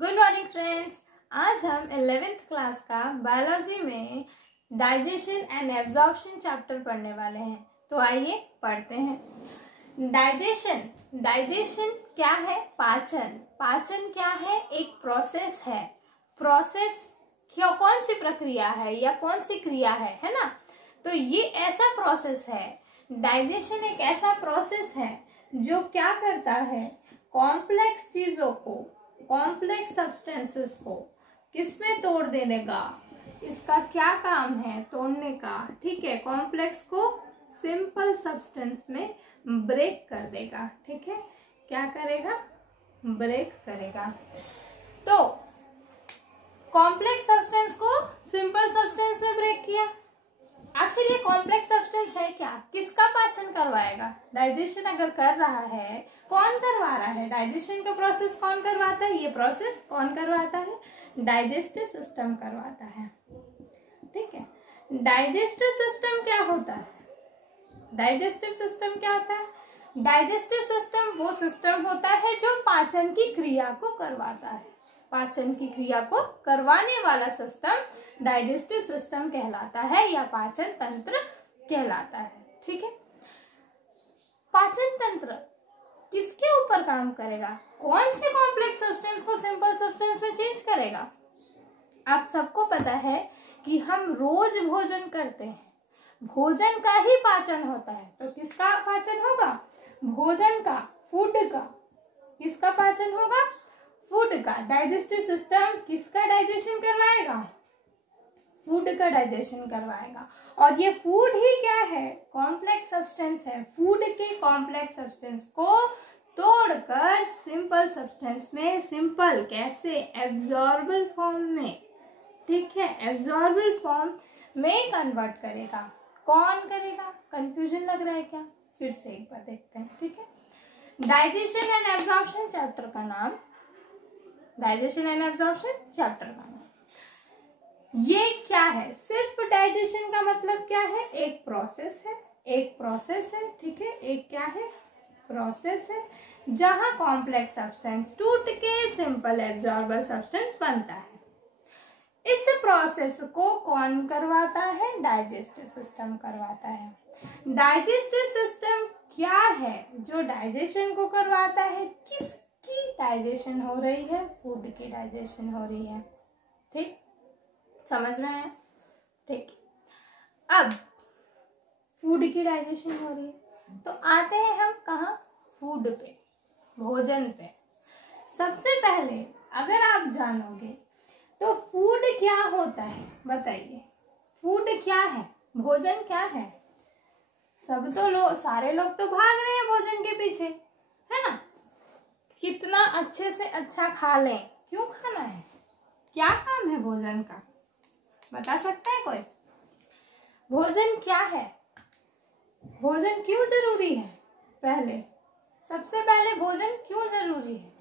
Good morning friends. आज हम 11th class का बायोलॉजी में डाइजेशन एंड एब्जॉर्प्शन चैप्टर पढ़ने वाले हैं। तो आइए पढ़ते हैं। डाइजेशन क्या है? पाचन क्या है? एक प्रोसेस है। प्रोसेस कौन सी प्रक्रिया है या कौन सी क्रिया है ना? तो ये ऐसा प्रोसेस है, डाइजेशन एक ऐसा प्रोसेस है जो क्या करता है, कॉम्प्लेक्स चीजों को, कॉम्प्लेक्स सब्सटेंसेस को किसमें तोड़ देने का, इसका क्या काम है? तोड़ने का। ठीक है, कॉम्प्लेक्स को सिंपल सब्सटेंस में ब्रेक कर देगा। ठीक है, क्या करेगा? ब्रेक करेगा। तो कॉम्प्लेक्स सब्सटेंस को सिंपल सब्सटेंस में ब्रेक किया। आखिर ये कॉम्प्लेक्स सब्सटेंस है क्या? किसका पाचन करवाएगा? डाइजेशन अगर कर रहा है, कौन करवा रहा है? डाइजेशन का प्रोसेस कौन करवाता है? ये प्रोसेस कौन करवाता है? डाइजेस्टिव सिस्टम करवाता है। ठीक है, डाइजेस्टिव सिस्टम क्या होता है? डाइजेस्टिव सिस्टम क्या होता है? डाइजेस्टिव सिस्टम वो सिस्टम होता है जो पाचन की क्रिया को करवाता है। पाचन की क्रिया को करवाने वाला सिस्टम डाइजेस्टिव सिस्टम कहलाता है या पाचन तंत्र कहलाता है। ठीक है, पाचन तंत्र किसके ऊपर काम करेगा? कौन से कॉम्प्लेक्स सब्सटेंस को सिंपल सब्सटेंस में चेंज करेगा? आप सबको पता है कि हम रोज भोजन करते हैं, भोजन का ही पाचन होता है। तो किसका पाचन होगा? भोजन का, फूड का। किसका पाचन होगा? फूड का। डाइजेस्टिव सिस्टम किसका डाइजेशन करवाएगा? फूड का डाइजेशन करवाएगा। और ये फूड ही क्या है? कॉम्प्लेक्स सब्सटेंस है। फूड के कॉम्प्लेक्स सब्सटेंस को तोड़कर सिंपल सब्सटेंस में, सिंपल कैसे? एब्जॉर्बल फॉर्म में। ठीक है, एब्जॉर्बल फॉर्म में कन्वर्ट करेगा। कौन करेगा? कंफ्यूजन लग रहा है क्या? फिर से एक बार देखते हैं। ठीक है, डाइजेशन एंड एब्जॉर्प्शन चैप्टर का नाम, डाइजेशन एंड एब्जॉर्प्शन चैप्टर का नाम। ये क्या है? सिर्फ डाइजेशन का मतलब क्या है? एक प्रोसेस है, एक प्रोसेस है। ठीक है, एक क्या है? प्रोसेस है जहां कॉम्प्लेक्स सब्सटेंस टूट के सिंपल एब्जॉर्बल सब्सटेंस बनता है। इस प्रोसेस को कौन करवाता है? डाइजेस्टिव सिस्टम करवाता है। डाइजेस्टिव सिस्टम क्या है जो डाइजेशन को करवाता है? किसकी डाइजेशन हो रही है? फूड की डाइजेशन हो रही है। ठीक, समझ रहे हैं? ठीक, अब फूड की डाइजेशन हो रही है तो आते हैं हम कहाँ? फूड पे, भोजन पे। सबसे पहले अगर आप जानोगे तो फूड क्या होता है, बताइए। फूड क्या है? भोजन क्या है? सब तो सारे लोग तो भाग रहे हैं भोजन के पीछे, है ना? कितना अच्छे से अच्छा खा लें, क्यों खाना है? क्या काम है भोजन का? बता सकता है कोई? भोजन क्या है? भोजन क्यों जरूरी है? पहले, सबसे पहले भोजन क्यों जरूरी है?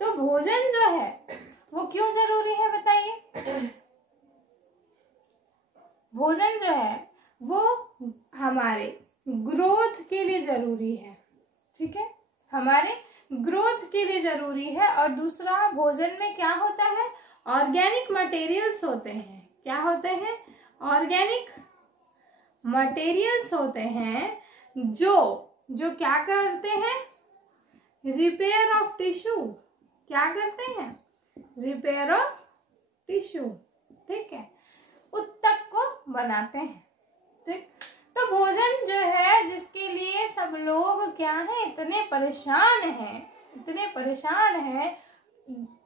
तो भोजन जो है वो क्यों जरूरी है, बताइए। भोजन जो है वो हमारे ग्रोथ के लिए जरूरी है। ठीक है, हमारे ग्रोथ के लिए जरूरी है। और दूसरा, भोजन में क्या होता है? ऑर्गेनिक मटेरियल्स होते हैं। क्या होते हैं? ऑर्गेनिक मटेरियल्स होते हैं जो क्या करते हैं? Repair of tissue. क्या करते हैं? Repair of tissue. ठीक है, उत्तक को बनाते हैं। ठीक, तो भोजन जो है जिसके लिए सब लोग क्या है, इतने परेशान हैं,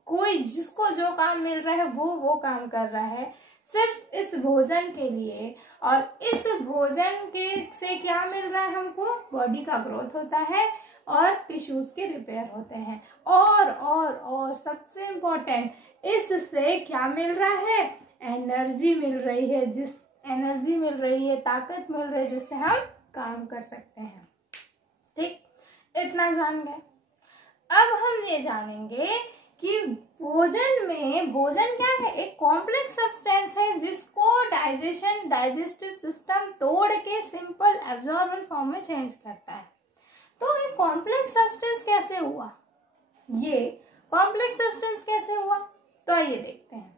कोई जिसको जो काम मिल रहा है वो काम कर रहा है सिर्फ इस भोजन के लिए। और इस भोजन के से क्या मिल रहा है हमको? बॉडी का ग्रोथ होता है और टिश्यूज के रिपेयर होते हैं। और सबसे इम्पोर्टेंट, इससे क्या मिल रहा है? एनर्जी मिल रही है। एनर्जी मिल रही है, ताकत मिल रही है, जिससे हम काम कर सकते हैं। ठीक, इतना जान गए। अब हम ये जानेंगे कि भोजन क्या है? एक कॉम्प्लेक्स सब्सटेंस है जिसको डाइजेस्टिव सिस्टम तोड़ के सिंपल एब्जॉर्बल फॉर्म में चेंज करता है। तो ये कॉम्प्लेक्स सब्सटेंस कैसे हुआ? ये कॉम्प्लेक्स सब्सटेंस कैसे हुआ? तो आइए देखते हैं।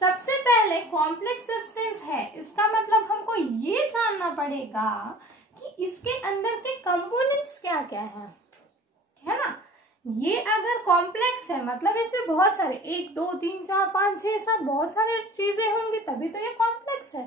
सबसे पहले कॉम्प्लेक्स सब्सटेंस है, इसका मतलब हमको ये जानना पड़ेगा कि इसके अंदर के कंपोनेंट्स क्या क्या है ना। ये अगर कॉम्प्लेक्स है मतलब इसमें बहुत सारे 1 2 3 4 5 6 7 बहुत सारे चीजें होंगी, तभी तो ये कॉम्प्लेक्स है।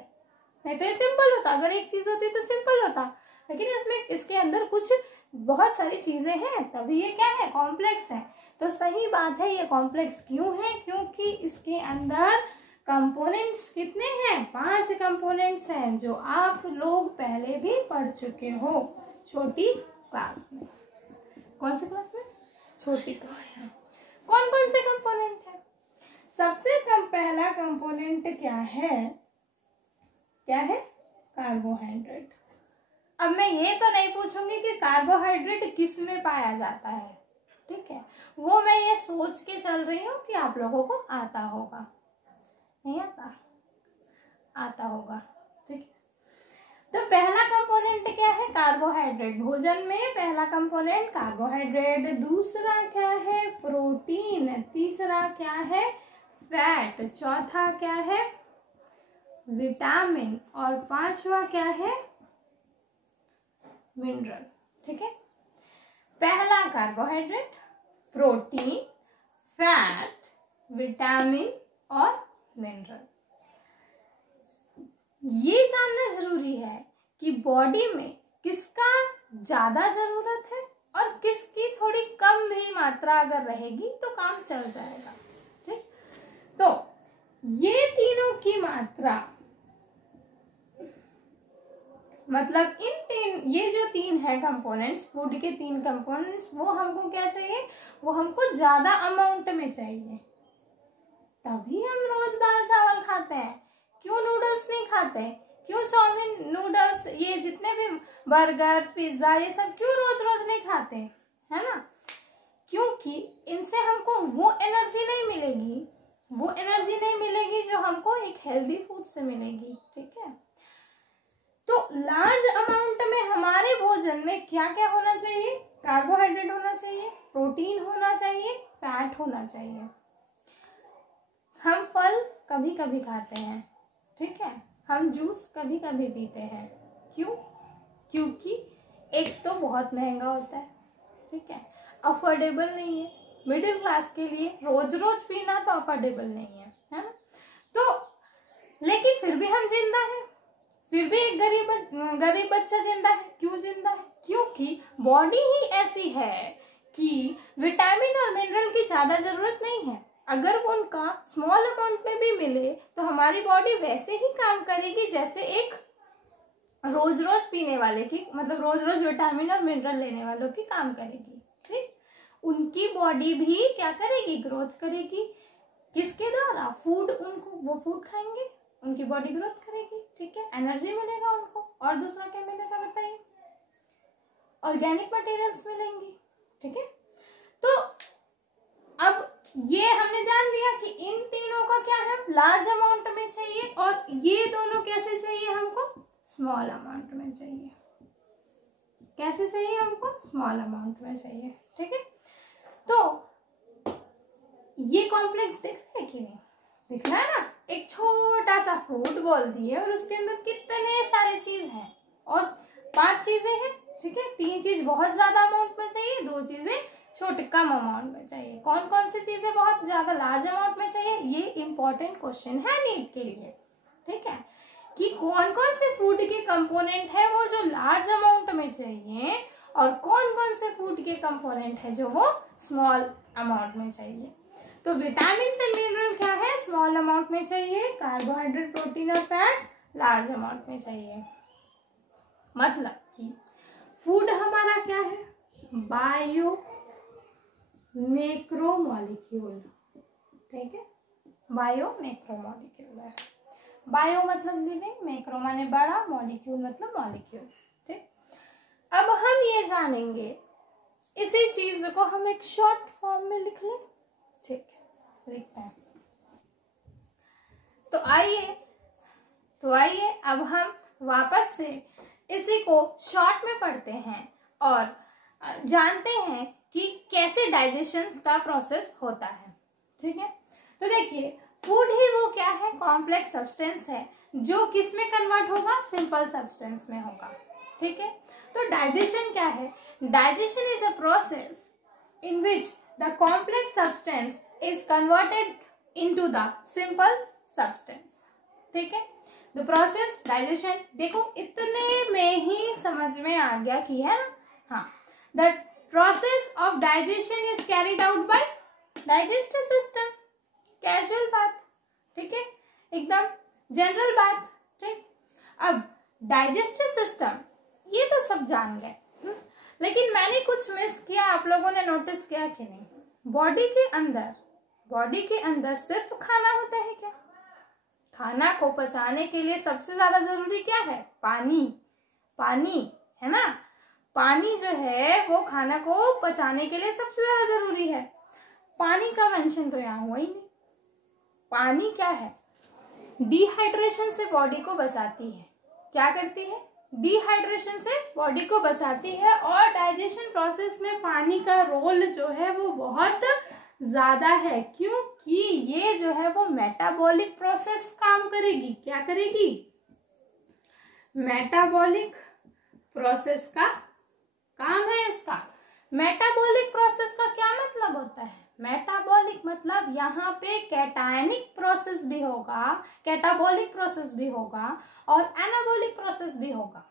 नहीं तो ये सिंपल होता, अगर एक चीज होती तो सिंपल होता, लेकिन इसमें इसके अंदर कुछ बहुत सारी चीजें हैं, तभी ये क्या है, कॉम्प्लेक्स है। तो सही बात है, ये कॉम्प्लेक्स क्यों है, क्योंकि इसके अंदर कंपोनेंट्स कितने हैं, 5 कंपोनेंट्स हैं, जो आप लोग पहले भी पढ़ चुके हो छोटी क्लास में। कौन सी क्लास में, छोटी क्लास में। कौन कौन से कंपोनेंट है? सबसे पहला कंपोनेंट क्या है, कार्बोहाइड्रेट। अब मैं ये तो नहीं पूछूंगी कि कार्बोहाइड्रेट किस में पाया जाता है, ठीक है, वो मैं ये सोच के चल रही हूँ कि आप लोगों को आता होगा, नहीं आता होगा, ठीक है। तो पहला कंपोनेंट क्या है, कार्बोहाइड्रेट। भोजन में पहला कंपोनेंट कार्बोहाइड्रेट, दूसरा क्या है, प्रोटीन, तीसरा क्या है, फैट, चौथा क्या है, विटामिन, और पांचवा क्या है, मिनरल, ठीक है। पहला कार्बोहाइड्रेट, प्रोटीन, फैट, विटामिन और मिनरल। ये जानना जरूरी है कि बॉडी में किसका ज्यादा जरूरत है और किसकी थोड़ी कम भी मात्रा अगर रहेगी तो काम चल जाएगा, ठीक। तो ये तीनों की मात्रा, मतलब ये जो 3 है कंपोनेंट्स, फूड के 3 कंपोनेंट्स, वो हमको क्या चाहिए, वो हमको ज्यादा अमाउंट में चाहिए, तभी हम रोज दाल चावल खाते हैं। क्यों नूडल्स नहीं खाते, क्यों चाउमीन, नूडल्स, ये जितने भी बर्गर, पिज्जा, ये सब क्यों रोज रोज नहीं खाते, है ना, क्योंकि इनसे हमको वो एनर्जी नहीं मिलेगी जो हमको एक हेल्दी फूड से मिलेगी, ठीक है। तो लार्ज अमाउंट में हमारे भोजन में क्या क्या होना चाहिए, कार्बोहाइड्रेट होना चाहिए, प्रोटीन होना चाहिए, फैट होना चाहिए। हम फल कभी कभी खाते हैं, ठीक है, हम जूस कभी कभी पीते हैं, क्यों, क्योंकि एक तो बहुत महंगा होता है, ठीक है, अफोर्डेबल नहीं है, मिडिल क्लास के लिए रोज रोज पीना तो अफोर्डेबल नहीं है ना। तो लेकिन फिर भी हम जिंदा हैं, फिर भी एक गरीब बच्चा जिंदा है। क्यों जिंदा है, क्योंकि बॉडी ही ऐसी है कि विटामिन और मिनरल की ज्यादा जरूरत नहीं है। अगर वो उनका स्मॉल अमाउंट में भी मिले तो हमारी बॉडी वैसे ही काम करेगी जैसे एक रोज रोज पीने वाले की, मतलब रोज रोज विटामिन और मिनरल लेने वालों की काम करेगी, ठीक। उनकी बॉडी भी क्या करेगी, ग्रोथ करेगी, किसके द्वारा, फूड, उनको वो फूड खाएंगे, उनकी बॉडी ग्रोथ करेगी, ठीक है, एनर्जी मिलेगा उनको, और दूसरा क्या मिलेगा बताइए, ऑर्गेनिक मटेरियल्स मिलेंगे, ठीक है। तो अब ये हमने जान लिया कि इन तीनों का क्या है, लार्ज अमाउंट में चाहिए, और ये दोनों कैसे चाहिए हमको, स्मॉल अमाउंट में चाहिए। कैसे चाहिए हमको, स्मॉल अमाउंट में चाहिए, ठीक है। तो ये कॉम्प्लेक्स दिख रहा है कि नहीं, दिख रहा है ना, एक छोटा सा फ्रूट बोल दिए और उसके अंदर कितने सारे चीज हैं, और 5 चीजें हैं, ठीक है, 3 चीज बहुत ज्यादा अमाउंट में चाहिए, 2 चीजें छोटे कम अमाउंट में चाहिए। कौन कौन सी चीजें बहुत ज्यादा लार्ज अमाउंट में चाहिए, ये इंपॉर्टेंट क्वेश्चन है नीट के लिए, ठीक है, कि कौन कौन से फूड के कंपोनेंट है वो जो लार्ज अमाउंट में चाहिए, और कौन कौन से फूड के कंपोनेंट है जो वो स्मॉल अमाउंट में चाहिए। तो विटामिन एंड मिनरल क्या है, स्मॉल अमाउंट में चाहिए, कार्बोहाइड्रेट, प्रोटीन और फैट लार्ज अमाउंट में चाहिए। मतलब कि फूड हमारा क्या है, बायो मैक्रोमोलिक्यूल, ठीक है, बायो मैक्रोमोलिक्यूल है। बायो मतलब लिविंग, मैक्रो माने बड़ा, मॉलिक्यूल मतलब मॉलिक्यूल, ठीक। अब हम ये जानेंगे, इसी चीज को हम एक शॉर्ट फॉर्म में लिख लें, ठीक है, लिखते हैं। तो आइए अब हम वापस से इसी को शॉर्ट में पढ़ते हैं और जानते हैं कि कैसे डाइजेशन का प्रोसेस होता है, ठीक है। तो देखिए फूड ही वो क्या है, कॉम्प्लेक्स सब्सटेंस है जो किस में कन्वर्ट होगा, सिंपल सब्सटेंस में होगा। ठीक है, तो डाइजेशन क्या है, digestion is a process in which the complex substance is converted into the simple substance। ठीक है, the process digestion, देखो इतने में ही समझ में आ गया कि है ना, हाँ, the process of digestion is carried out by digestive system, casual बात, ठीक है, एकदम जनरल बात। ठीक, अब डाइजेस्टिव सिस्टम ये तो सब जान गए, लेकिन मैंने कुछ मिस किया, आप लोगों ने नोटिस किया कि नहीं, बॉडी के अंदर सिर्फ खाना होता है क्या, खाना को पचाने के लिए सबसे ज्यादा जरूरी क्या है, पानी है ना, पानी जो है वो खाना को पचाने के लिए सबसे ज्यादा जरूरी है। पानी का मेंशन तो यहाँ हुआ ही नहीं। पानी क्या है, डिहाइड्रेशन से बॉडी को बचाती है, क्या करती है, डिहाइड्रेशन से बॉडी को बचाती है। और डाइजेशन प्रोसेस में पानी का रोल जो है वो बहुत ज्यादा है, क्योंकि ये जो है वो मेटाबॉलिक प्रोसेस काम करेगी, क्या करेगी, मेटाबॉलिक प्रोसेस का काम है इसका। मेटाबॉलिक प्रोसेस का क्या मतलब होता है, मेटाबॉलिक मतलब यहाँ पे कैटायनिक प्रोसेस भी होगा, कैटाबॉलिक प्रोसेस भी होगा और एनाबॉलिक प्रोसेस भी होगा।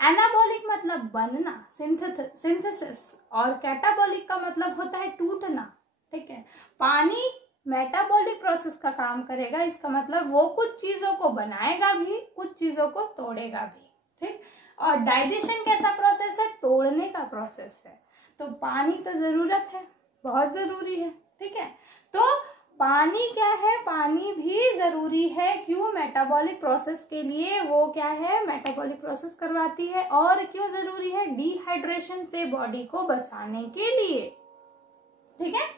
एनाबॉलिक मतलब बनना, सिंथेसिस, और कैटाबॉलिक का मतलब होता है टूटना। ठीक है, पानी मेटाबॉलिक प्रोसेस का काम करेगा, इसका मतलब वो कुछ चीजों को बनाएगा भी, कुछ चीजों को तोड़ेगा भी। ठीक, और डाइजेशन कैसा प्रोसेस है, तोड़ने का प्रोसेस है। तो पानी तो जरूरत है, बहुत जरूरी है। ठीक है, तो पानी क्या है, पानी भी जरूरी है, क्यों, मेटाबॉलिक प्रोसेस के लिए वो क्या है, मेटाबॉलिक प्रोसेस करवाती है। और क्यों जरूरी है, डिहाइड्रेशन से बॉडी को बचाने के लिए। ठीक है,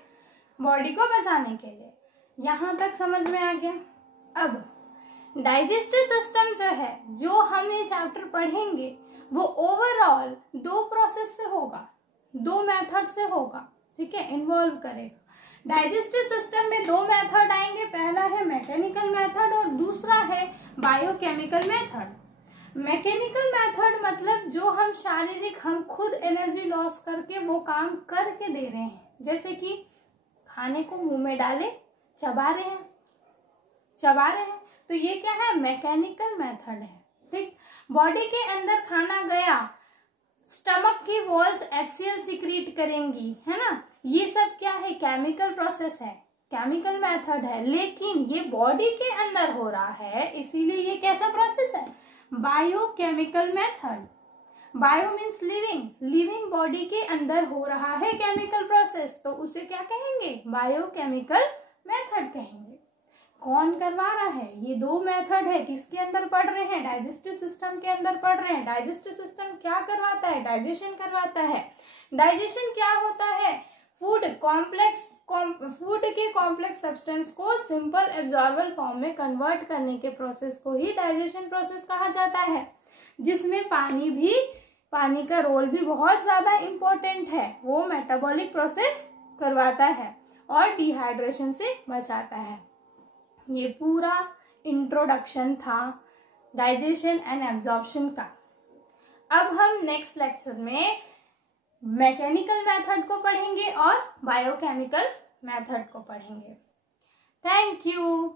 बॉडी को बचाने के लिए, यहां तक समझ में आ गया। अब डाइजेस्टिव सिस्टम जो है, जो हम ये चैप्टर पढ़ेंगे, वो ओवरऑल 2 प्रोसेस से होगा, 2 मेथड से होगा। ठीक है, इन्वॉल्व करेगा। डाइजेस्टिव सिस्टम में 2 मेथड आएंगे, पहला है मैकेनिकल मेथड और दूसरा है बायोकेमिकल मेथड। मैकेनिकल मेथड मतलब जो हम शारीरिक, हम खुद एनर्जी लॉस करके वो काम करके दे रहे हैं, जैसे कि खाने को मुंह में डाले चबा रहे हैं, तो ये क्या है, मैकेनिकल मेथड है। ठीक, बॉडी के अंदर खाना गया, स्टमक की वॉल्स HCl सीक्रेट करेंगी, है ना, ये सब क्या है, केमिकल प्रोसेस है, केमिकल मेथड है। लेकिन ये बॉडी के अंदर हो रहा है, इसीलिए ये कैसा प्रोसेस है, biochemical method. Bio means living body के अंदर हो रहा है केमिकल प्रोसेस, तो उसे क्या कहेंगे, बायोकेमिकल मेथड कहेंगे। कौन करवा रहा है, ये 2 मेथड है, किसके अंदर पढ़ रहे हैं, डाइजेस्टिव सिस्टम के अंदर पढ़ रहे हैं। डाइजेस्टिव सिस्टम क्या करवाता है, डाइजेशन करवाता है। डाइजेशन क्या होता है, फूड के कॉम्प्लेक्स सब्सटेंस को सिंपल एब्जॉर्बल फॉर्म में कन्वर्ट करने के प्रोसेस को ही डाइजेशन प्रोसेस कहा जाता है, जिसमें पानी का रोल भी बहुत ज्यादा इंपॉर्टेंट है। वो मेटाबॉलिक प्रोसेस करवाता है और डिहाइड्रेशन से बचाता है। ये पूरा इंट्रोडक्शन था डाइजेशन एंड एब्जॉर्प्शन का। अब हम नेक्स्ट लेक्चर में मैकेनिकल मेथड को पढ़ेंगे और बायोकेमिकल मेथड को पढ़ेंगे। Thank you.